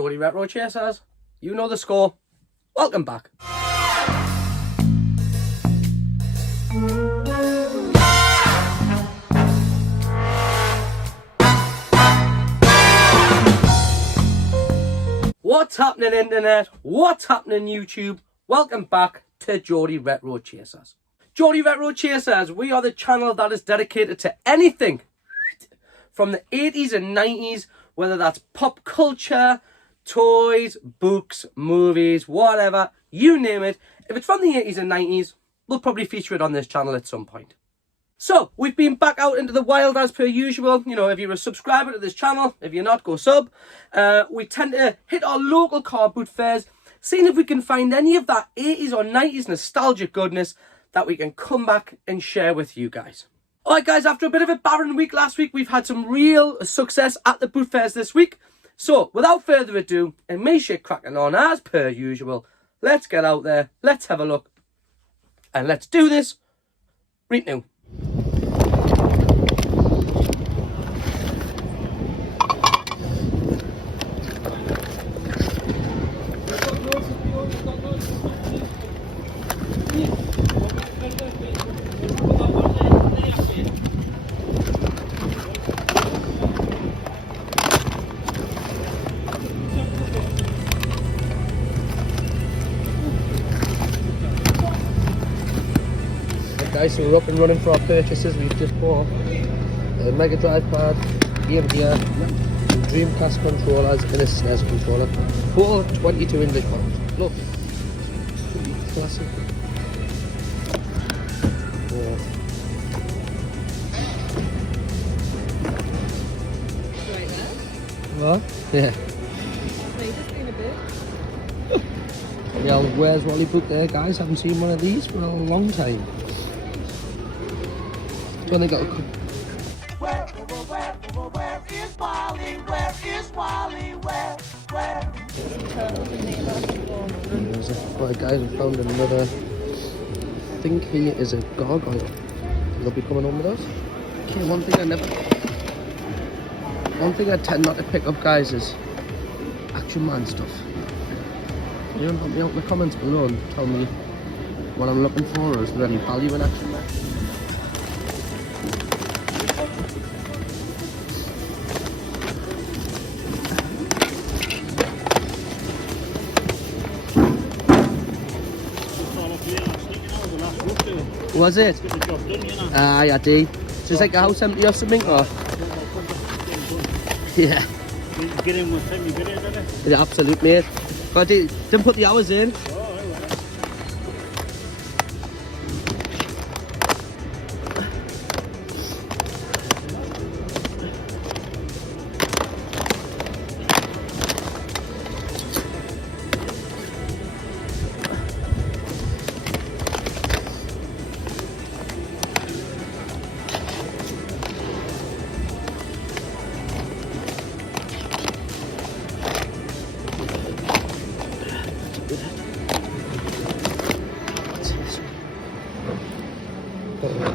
Geordie Retro Chasers. You know the score. Welcome back. What's happening, internet? What's happening, YouTube? Welcome back to Geordie Retro Chasers. Geordie Retro Chasers, we are the channel that is dedicated to anything from the 80s and 90s, whether that's pop culture, toys, books, movies, whatever, you name it. If it's from the 80s and 90s, we'll probably feature it on this channel at some point. So, we've been back out into the wild as per usual. You know, if you're a subscriber to this channel, if you're not, go sub. We tend to hit our local car boot fairs, seeing if we can find any of that 80s or 90s nostalgic goodness that we can come back and share with you guys. Alright guys, after a bit of a barren week last week, we've had some real success at the boot fairs this week. So, without further ado, and me shit cracking on as per usual, let's get out there, let's have a look, and let's do this right now. Guys, so we're up and running for our purchases. We've just bought a Mega Drive pad, Game Gear, Dreamcast controllers and a SNES controller. Total 22 English pounds. Look, classic. Yeah. Right there? What? Yeah. So you've just been a bit. Yeah, where's Wally Book there, guys? Haven't seen one of these for a long time. When they got Where is Wally? Where is Wally? Where? Right guys, we found another, I think he is a gargoyle. He'll be coming home with us. Okay, one thing I tend not to pick up, guys, is Action Man stuff. You don't put me out in the comments below and tell me what I'm looking for, or is there any value in Action Man? Was it? Aye, I did. So it's like a house empty or something, or? Yeah. Get in with him, you get in, didn't you? Yeah, absolute, mate. But I didn't put the hours in.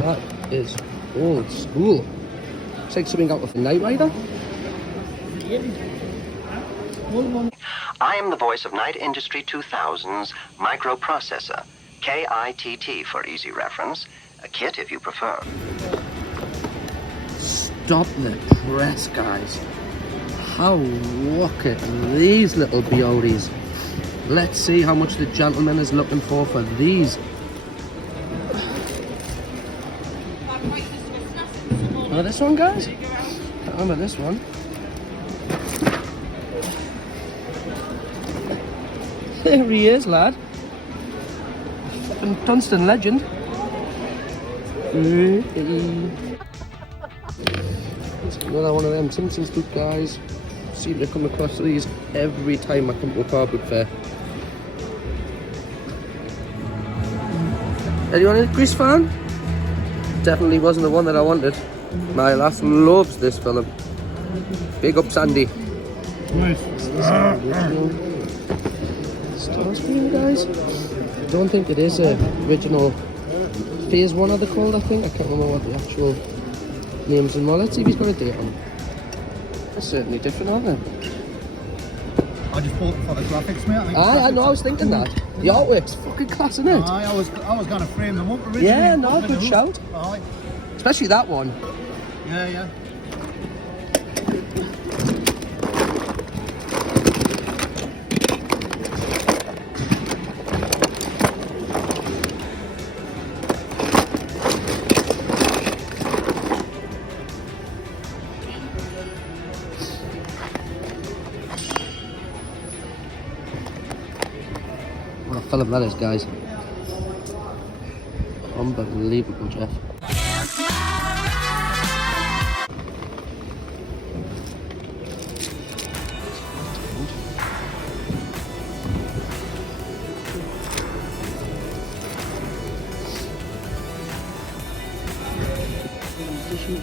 That is old school. It's like something out of a Knight Rider. I am the voice of Knight Industry 2000's microprocessor, KITT for easy reference, a kit if you prefer. Stop the press, guys. How rocket are these little beauties? Let's see how much the gentleman is looking for these. Remember this one, guys? Remember this one? There he is, lad. Fucking Dunstan legend. It's another one of them Simpsons book, guys. Seem to come across these every time I come to a car book fair. Anyone a Grease fan? Definitely wasn't the one that I wanted. My lass loves this film. Big up Sandy. Nice. Starscream, guys. I don't think it is a original Phase 1 are they called, I think. I can't remember what the actual names and well, let's see if he's got a date on. They're certainly different, aren't they? I just bought it for the graphics, mate. I know, I was thinking that. The artwork's fucking class, isn't it? I was going to frame them up originally. Yeah, and no, put them in good the shout. hook. Aye. Especially that one. Yeah. What a film that is, guys. Unbelievable, Jeff.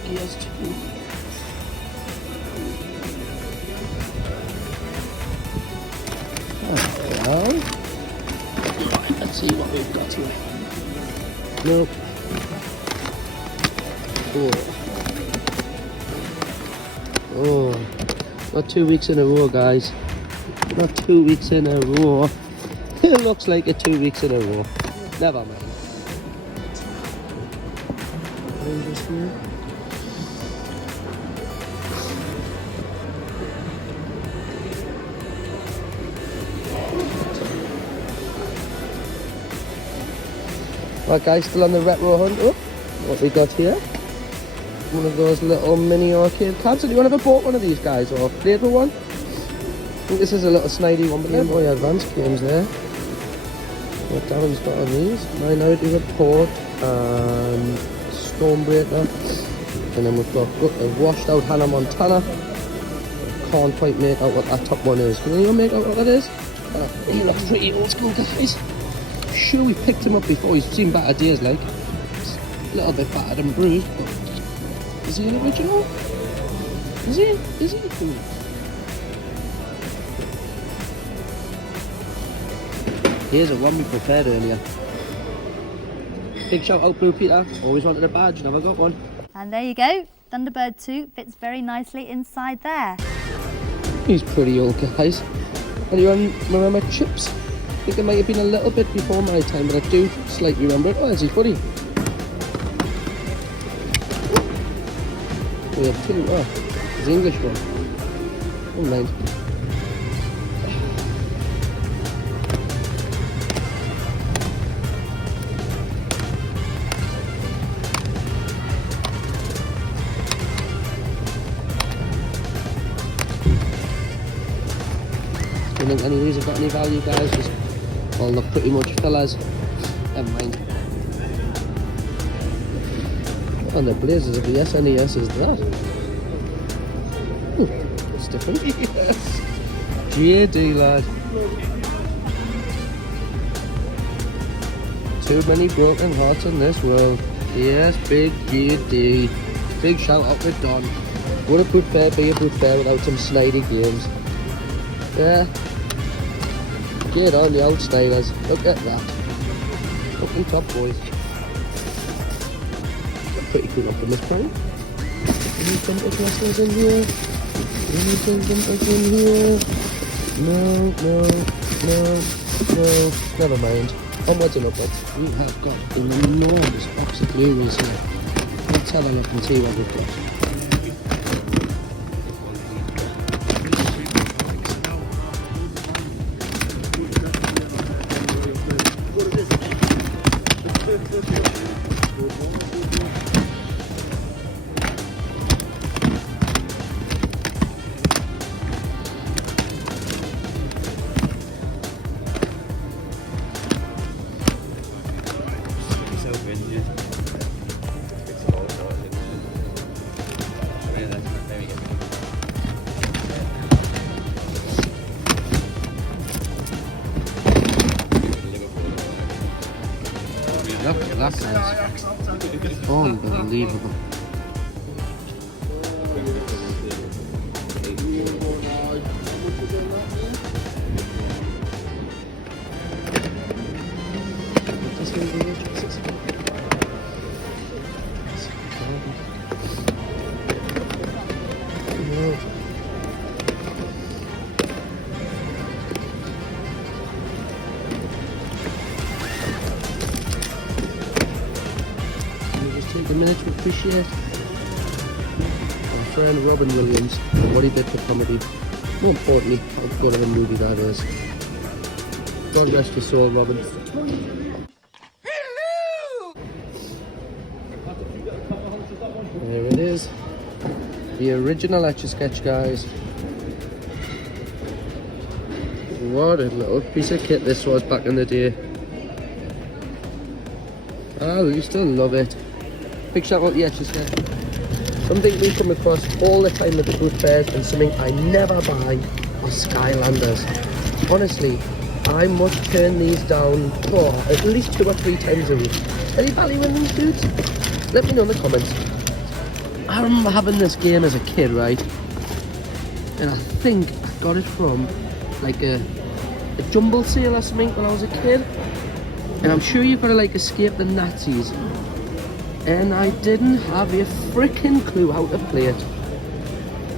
Gears too. Well, let's see what we've got here. Nope. Oh, not 2 weeks in a row, guys. Not 2 weeks in a row. It looks like it 2 weeks in a row. Never mind. Right guys, still on the retro hunt. Oh, what we got here? One of those little mini arcade cabs. Have you ever bought one of these guys or played with one? I think this is a little snidey one, but Game Boy Advance games there. What Darren's got on these? Minority Report and Stormbreaker. And then we've got a washed out Hannah Montana. Can't quite make out what that top one is. Can anyone make out what that is? He looks pretty old school, guys. Sure, we picked him up before. He's seen better days, like. It's a little bit battered and bruised, but is he an original? Is he? Is he? Here's a one we prepared earlier. Big shout out, Blue Peter. Always wanted a badge, never got one. And there you go. Thunderbird 2 fits very nicely inside there. He's pretty old, guys. Anyone remember Chips? I think it might have been a little bit before my time, but I do slightly remember it. Oh, there's his footy. We have two. Oh, there's the English one. Never mind. I don't think any of these have got any value, guys. Just all look pretty much fillers. Never mind. And the blazers of the SNES is that. Ooh, it's different. Yes. GAD, lad. Too many broken hearts in this world. Yes, big GAD. Big shout out to Don. Would a boot fair be a boot fair without some snidey games? Yeah. Get on the old Snyders. Look at that. Fucking top boys. Pretty cool up in this point. Any vintage wrestlers in here? Anything vintage in here? No. Never mind. Onwards and upwards. We have got an enormous box of Blu-rays here. Let's have a look and see what we've got. Look at that, guys. Unbelievable. minute to appreciate our friend Robin Williams and what he did for comedy. More importantly, how good of a movie that is. God rest your soul, Robin. There it is. The original Etch-a-Sketch, guys. What a little piece of kit this was back in the day. Oh, you still love it. Big shout out to Etch-a-Sketch. Something we come across all the time at the boot fairs and something I never buy are Skylanders. Honestly, I must turn these down at least 2 or 3 times a week. Any value in these dudes? Let me know in the comments. I remember having this game as a kid, right? And I think I got it from like a jumble sale or something when I was a kid. And I'm sure you've got to like escape the Nazis. And I didn't have a freaking clue how to play it.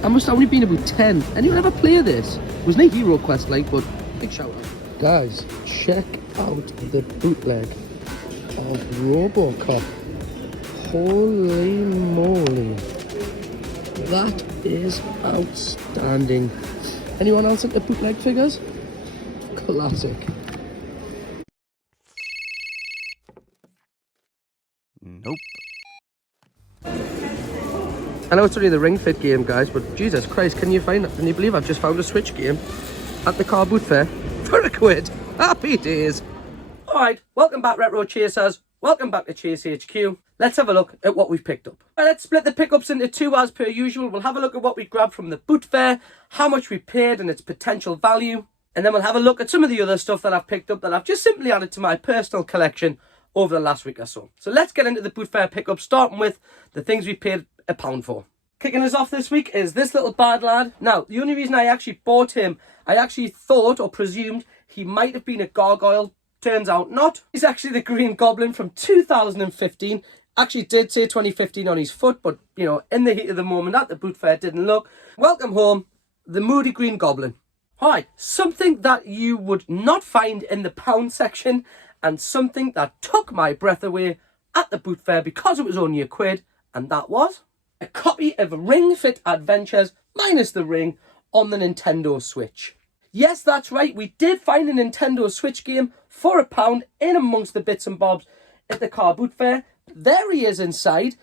I must have only been about 10. Anyone ever play this? It was no Hero Quest like, but big shout out. Guys, check out the bootleg of RoboCop. Holy moly. That is outstanding. Anyone else into bootleg figures? Classic. Nope. I know it's only the Ring Fit game, guys, but Jesus Christ, can you believe I've just found a Switch game at the car boot fair for £1? Happy days. Alright, welcome back, Retro Chasers. Welcome back to Chase HQ. Let's have a look at what we've picked up. Right, let's split the pickups into 2 as per usual. We'll have a look at what we grabbed from the boot fair, how much we paid and its potential value, and then we'll have a look at some of the other stuff that I've picked up that I've just simply added to my personal collection over the last week or so. So let's get into the boot fair pickup, starting with the things we paid £1 for. Kicking us off this week is this little bad lad. Now, the only reason I actually bought him, I actually thought or presumed he might have been a gargoyle. Turns out not. He's actually the Green Goblin from 2015. Actually did say 2015 on his foot, but, you know, in the heat of the moment at the boot fair, didn't look. Welcome home, the Moody Green Goblin. Alright, something that you would not find in the pound section, and something that took my breath away at the boot fair because it was only £1, and that was a copy of Ring Fit Adventures minus the ring on the Nintendo Switch. Yes, that's right, we did find a Nintendo Switch game for £1 in amongst the bits and bobs at the car boot fair. There he is inside.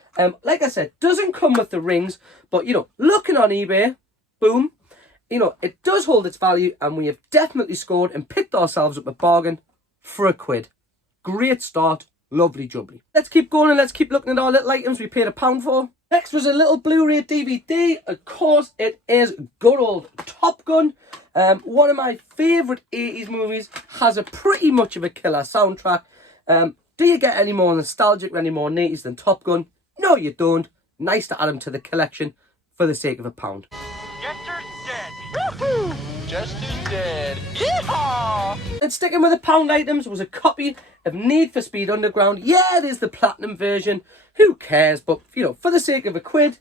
Like I said, doesn't come with the rings, but, you know, looking on eBay, boom, you know, it does hold its value, and we have definitely scored and picked ourselves up a bargain for £1. Great start, lovely jubbly. Let's keep going and let's keep looking at our little items we paid £1 for. Next was a little Blu-ray DVD. Of course, it is good old Top Gun. One of my favourite 80s movies, has a pretty much of a killer soundtrack. Do you get any more nostalgic, any more 80s than Top Gun? No, you don't. Nice to add them to the collection for the sake of £1. Jester's dead. Woohoo! Jester's dead. Yeehaw! And sticking with the pound items was a copy of Need for Speed Underground. Yeah, it is the platinum version. Who cares? But, you know, for the sake of £1,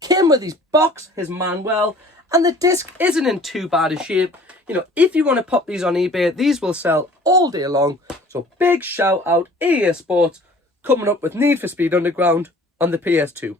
came with his box, his manual, and the disc isn't in too bad a shape. You know, if you want to pop these on eBay, these will sell all day long. So big shout out EA Sports coming up with Need for Speed Underground on the PS2.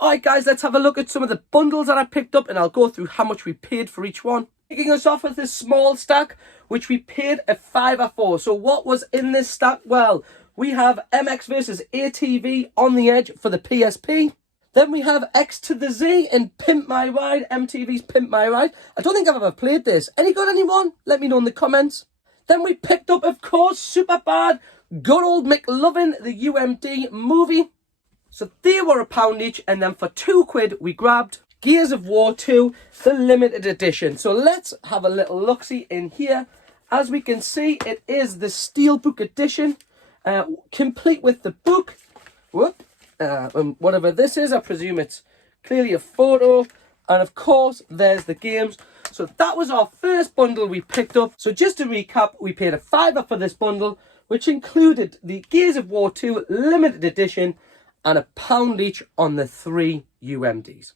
Alright guys, let's have a look at some of the bundles that I picked up, and I'll go through how much we paid for each one. Kicking us off with this small stack, which we paid £5 for. So what was in this stack? Well, we have MX vs ATV on the Edge for the PSP. Then we have X to the Z in Pimp My Ride, MTV's Pimp My Ride. I don't think I've ever played this. Any got anyone? Let me know in the comments. Then we picked up, of course, Superbad, good old McLovin, the UMD movie. So they were £1 each, and then for £2 we grabbed Gears of War 2, the limited edition. So let's have a little look-see in here. As we can see, it is the Steelbook edition, complete with the book. Whoop. Whatever this is, I presume it's clearly a photo. And of course, there's the games. So that was our first bundle we picked up. So just to recap, we paid £5 for this bundle, which included the Gears of War 2 limited edition and £1 each on the 3 UMDs.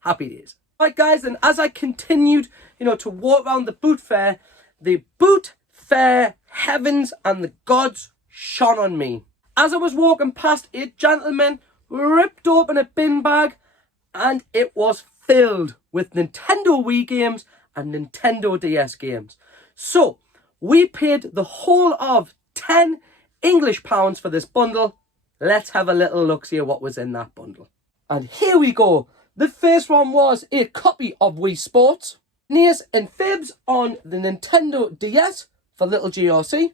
Happy days. Right guys, and as I continued, you know, to walk around the boot fair heavens and the gods shone on me. As I was walking past, a gentleman ripped open a bin bag and it was filled with Nintendo Wii games and Nintendo DS games. So we paid the whole of 10 English pounds for this bundle. Let's have a little look, see what was in that bundle. And here we go. The first one was a copy of Wii Sports, Nears and Fibs on the Nintendo DS for little GRC.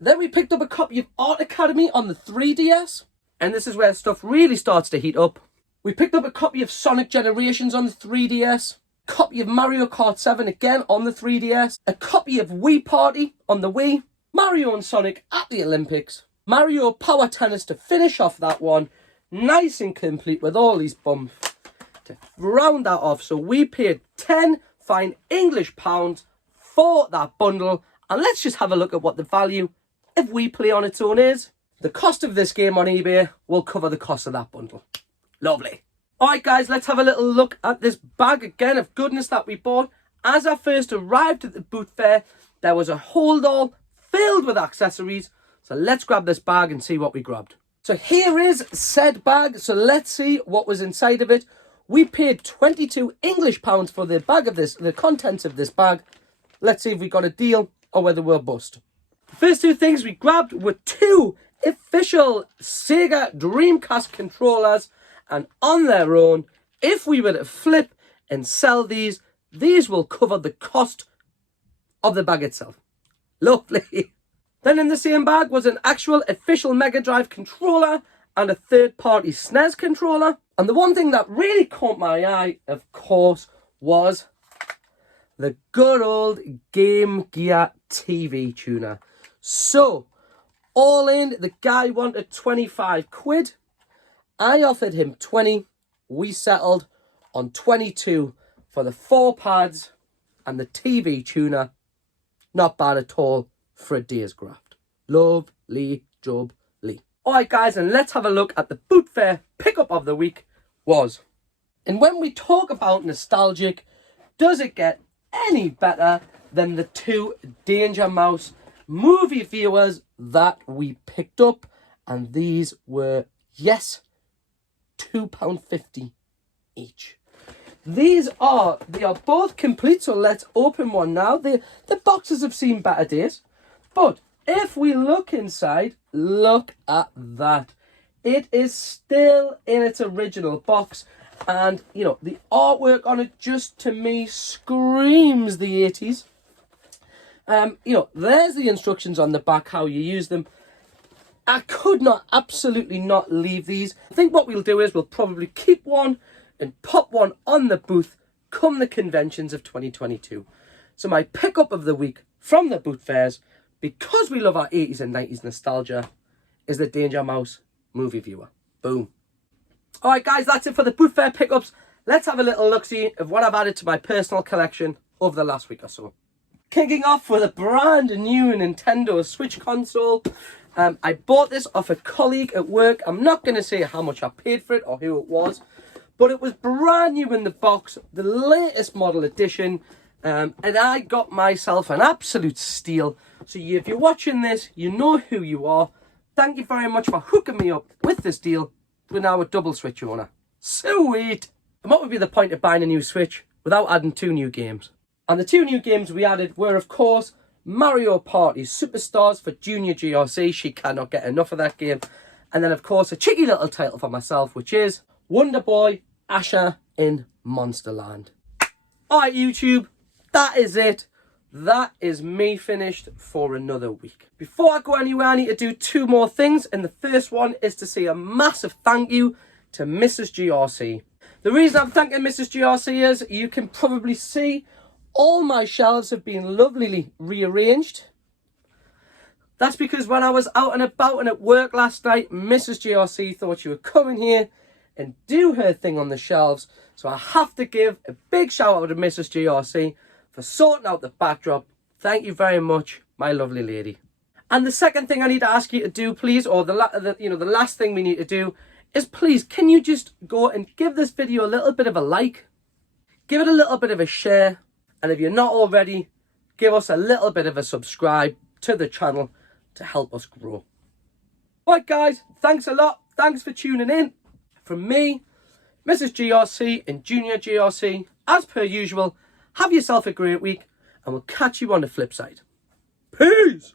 Then we picked up a copy of Art Academy on the 3DS. And this is where stuff really starts to heat up. We picked up a copy of Sonic Generations on the 3DS. A copy of Mario Kart 7 again on the 3DS. A copy of Wii Party on the Wii. Mario and Sonic at the Olympics. Mario Power Tennis to finish off that one. Nice and complete with all these bumps. To round that off. So we paid 10 fine English pounds for that bundle. And let's just have a look at what the value of Wii Play on its own is. The cost of this game on eBay will cover the cost of that bundle. Lovely. Alright guys, let's have a little look at this bag again of goodness that we bought. As I first arrived at the boot fair, there was a hold all filled with accessories. So let's grab this bag and see what we grabbed. So here is said bag. So let's see what was inside of it. We paid 22 English pounds for the bag of this, the contents of this bag. Let's see if we got a deal or whether we're bust. The first two things we grabbed were 2 official Sega Dreamcast controllers, and on their own, if we were to flip and sell these will cover the cost of the bag itself. Lovely. Then in the same bag was an actual official Mega Drive controller and a third-party SNES controller. And the one thing that really caught my eye, of course, was the good old Game Gear TV tuner. So, all in, the guy wanted 25 quid. I offered him 20. We settled on 22 for the 4 pads and the TV tuner. Not bad at all for a day's graft. Lovely jubbly. Alright guys, and let's have a look at the boot fair pickup of the week was. And when we talk about nostalgic, does it get any better than the 2 Danger Mouse movie viewers that we picked up? And these were, yes, £2.50 each. They are both complete, so let's open one now. The boxes have seen better days. But if we look inside, look at that. It is still in its original box. And, you know, the artwork on it just, to me, screams the 80s. You know, there's the instructions on the back, how you use them. I could not, absolutely not leave these. I think what we'll do is we'll probably keep one and pop one on the booth come the conventions of 2022. So my pickup of the week from the boot fairs, because we love our 80s and 90s nostalgia, is the Danger Mouse movie viewer. Boom. Alright guys, that's it for the boot fair pickups. Let's have a little look-see of what I've added to my personal collection over the last week or so. Kicking off with a brand new Nintendo Switch console. I bought this off a colleague at work. I'm not going to say how much I paid for it or who it was, but it was brand new in the box, the latest model edition, and I got myself an absolute steal. So if you're watching this, you know who you are. Thank you very much for hooking me up with this deal. We're now a double Switch owner. Sweet! And what would be the point of buying a new Switch without adding 2 new games? And the 2 new games we added were, of course, Mario Party Superstars for Junior GRC. She cannot get enough of that game. And then, of course, a cheeky little title for myself, which is Wonder Boy Asher in Monsterland. Alright, YouTube, that is it. That is me finished for another week. Before I go anywhere, I need to do 2 more things. And the first one is to say a massive thank you to Mrs. GRC. The reason I'm thanking Mrs. GRC is, you can probably see, all my shelves have been lovely rearranged. That's because when I was out and about and at work last night, Mrs. GRC thought she would come in here and do her thing on the shelves. So I have to give a big shout out to Mrs. GRC for sorting out the backdrop. Thank you very much, my lovely lady. And the second thing I need to ask you to do, please, or the last thing we need to do, is please, can you just go and give this video a little bit of a like? Give it a little bit of a share. And if you're not already, give us a little bit of a subscribe to the channel to help us grow. Right, guys, thanks a lot. Thanks for tuning in. From me, Mrs. GRC and Junior GRC, as per usual, have yourself a great week, and we'll catch you on the flip side. Peace!